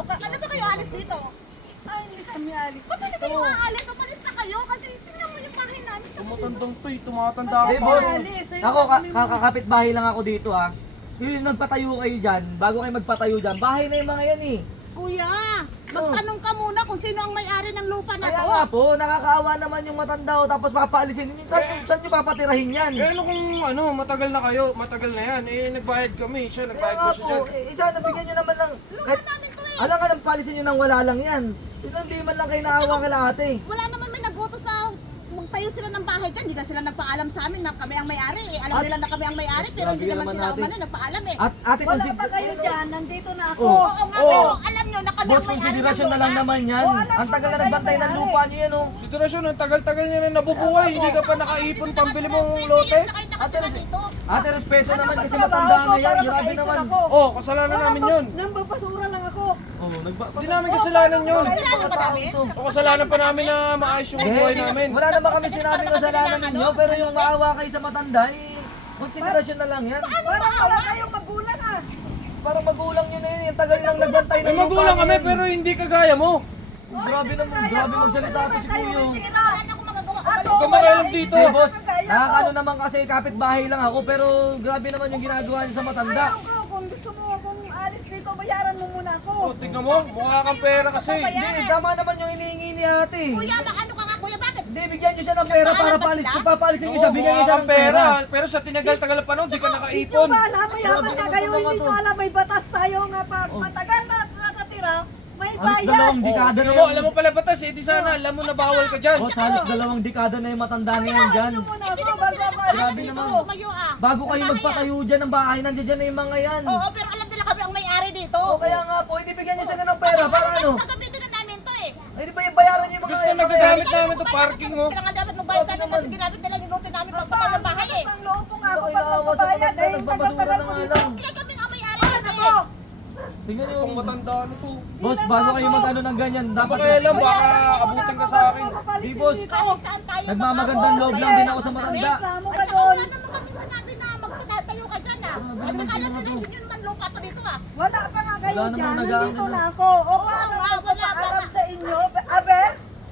Ano ba kayo alis dito? Ay, hindi kami alis. Ba't hindi kayo aalis? Umalis na kayo kasi tingnan mo yung bahay namin. Tumatandang to eh, tumatanda ka Bakit pa. boss? Alis, ayun Ako, kami kakapit bahay lang ako dito ha. Yung nagpatayo kayo dyan, bago kayo magpatayo dyan, bahay na yung mga yan eh. Kuya, magtanong ka muna kung sino ang may-ari ng lupa na Kaya to. nga po, nakakaawa naman yung matanda o tapos papaalisin ninyo. Saan nyo papatirahin yan? Eh ano kung ano, matagal na kayo, matagal na yan. Eh nagbayad kami, siya Kaya nagbayad nga ko siya po, dyan. isa nabigyan nyo naman lang. Lupa namin to eh. Alam ka nang palisin nyo nang wala lang yan. Hindi man lang kayo naawa kala ate. Wala naman may nagutos na magtayo sila ng bahay dyan. Hindi ka sila nagpaalam sa amin na kami ang may-ari. Eh, alam nila na kami ang may-ari pero hindi Grabe naman naman sila natin. umano nagpaalam eh. At ate, Wala pa kayo dyan, nandito na ako. Oh. Oo nga, Oo. pero alam nyo na kami Boss, ang may-ari ng konsiderasyon na lang lupa. naman yan. Oh, alam Ang ko tagal na na kayo nagbantay ng may-ari. lupa nyo yan oh. Sitwasyon, ang tagal-tagal niya na nabubuhay, hindi ka pa nakaipon pambili mong lote. Ate, respeto Ano naman ba kasi trabaho matanda ko na yan. para Grabe makaipon naman. ako? Oh, kasalanan namin yun. Nambabasura lang ako. Oh, Hindi namin kasalanan yun. Kasalanan pa namin? O kasalanan pa namin na maayos yung buhay namin. Wala naman kami sinabing kasalanan ninyo, pero yung maawa kayo sa matanda, eh, konsiderasyon na lang yan. Parang wala kayong magulang ah. Parang magulang nyo na yun, yung tagal nang nagbantay ng May lupa magulang kami niyan. pero hindi kagaya mo. Grabe naman, grabe magsalita ito si Kuya. Wala na akong magagawa. Ato, Huwag ka makialam dito. Eh, boss, Kagaya ko. nakakano naman kasi kapitbahay lang ako, pero grabe naman yung ginagawa niyo sa matanda. Ayaw ko, kung gusto mo akong alis dito, bayaran mo muna ako. Oh, tignan mo, mukha kang pera kasi. Hindi, tama naman yung hinihingi ni ate. Kuya, ano ka nga kuya? Bakit? Hindi, bigyan niyo siya ng pera para Nagpaalam ba palis. sila? Kung papalisin niyo Oo, siya, bigyan niyo mukha siya kang ng pera. Pero sa tinagal-tagal pa nun, di ka Hindi nakaipon. nyo ba alam, mayaman na kayo, hindi nyo alam, may batas tayo nga pag Oh. matagal na nakatira, may Halos bayad. dalawang Oh, dekada na tignan mo, yan. alam mo pala batas, eh di sana, alam mo na bawal ka dyan. Boss, halos dalawang dekada na yung matanda na yan dyan. Niyo muna Hindi ako, naman sila bago ako alis Grabe dito. naman. Tumayo ah. Bago kayo Ang bahay magpatayo dyan ng bahay, nandiyan dyan na yung mga yan. Oo, pero alam nila kami ang may-ari dito. O kaya nga po, hindi bigyan niyo sila ng pera para ano? Gagamitin na namin to eh. Ay, di ba yung bayaran niyo yung mga Gusto yan, mga nagagamit yan? namin to parking oh. Sila nga dapat magbayad sa amin kasi ginamit nila yung lote namin pagpatay ng bahay eh. Ang loob ko nga ako Bakit pag naawa sa magbabayad, matanda, eh, yung tagal-tagal ko nagbabasura na dito. nga lang. Kaya kami ang may-ari Ano dito ko? eh. Tingnan niyo Itong yung matanda na to. boss, bago kayo mag-ano ng ganyan, dapat Pakialam, baka abutin ka sa akin. Di, boss. Kahit saan tayo nagmamagandang loob lang din ako sa matanda. Reklamo At ka saka doon. wala naman kami sinabi na magpatayo ka dyan ah. At saka alam nila hindi nyo naman lupa to dito ah. Wala pa nga kayo Wala namang dyan, nag-aano nandito na. na ako. O paano wala, ako wala, paalam wala. sa inyo? Abe?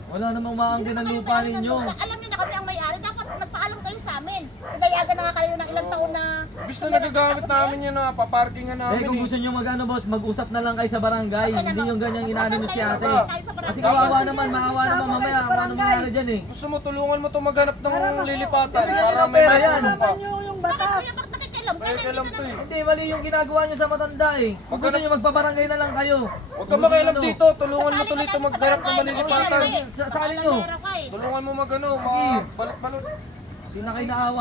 Wala namang maangkin ng lupa ninyo. Alam niyo na kami ang may-ari. Dapat nagpaalam kayo sa amin. Pinayagan na nga kayo ng ilang taon na... Bis na nagagamit namin yun na, paparkingan Eh namin kung eh. gusto niyo mag-ano boss, mag-usap na lang kayo sa barangay. Hindi yung ganyang inaano niyo si ate. Kasi Sige, kawawa naman, maawa naman mamaya kung anong nangyari dyan eh. Gusto mo, tulungan mo to maghanap ng lilipatan Bigyan para niyo ng may pera yan. matulong pa. Alam nyo yung Bakit batas. kuya, bakit nakikialam? May kalam to eh. Hindi, mali yung ginagawa niyo sa matanda eh. Kung gusto niyo magpabarangay na lang kayo. Huwag ka makialam Ano? dito, tulungan mo tuloy to maghanap ng malilipatan. Sa alin nyo? Tulungan mo magano, Sige. balot-balot. Hindi na kayo naawa.